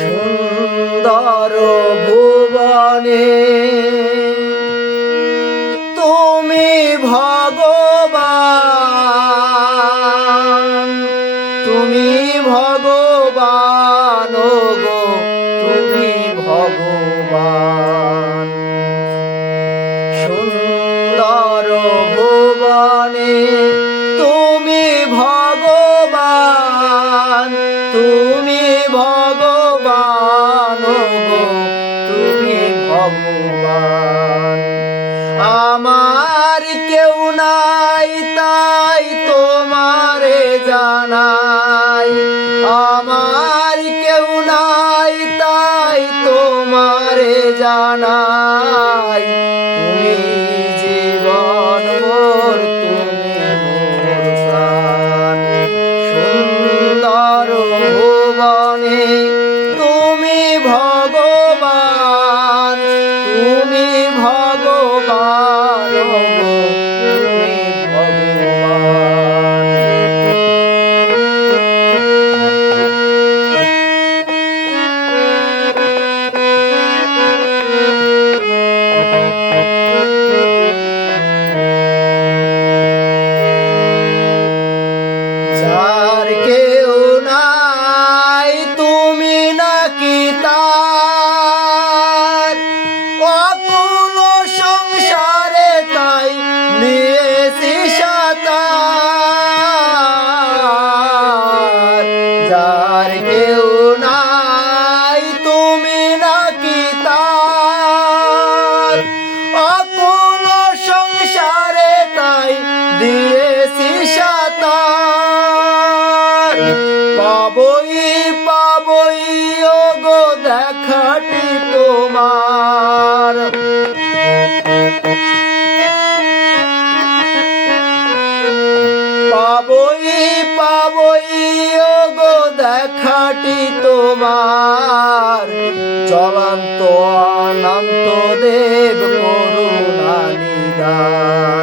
সুন্দর ভুবনে তুমি ভগবান, তুমি ভগবান গো, তুমি ভগবান। সুন্দর ভুবনে তুমি ভগবান, তুমি ভগবান গো, তুমি ভগবান। আমার কেউ নাই তাই তোমারে জানাই, আমার কেউ নাই তাই তোমারে জানাই। তুমি জীবন মোর, তুমি মোর প্রাণ। সুন্দর ভুবনে তুমি ভগবান, তুমি ভগবান গো, তুমি ভগবান। যার কেউ নাই তুমি নাকি তার, অকুল সংসারে তাই দিয়েছি সাতার। যার কেউ নাই তুমি নাকি তার, অকুল সংসারে তাই দিয়েছি সাতার। পাবই পাবই ও গো দেখাটি তোমার, পাবই পাবই ও গো দেখাটি তোমার। চলন্ত অনন্ত দেব করুণা নিদান।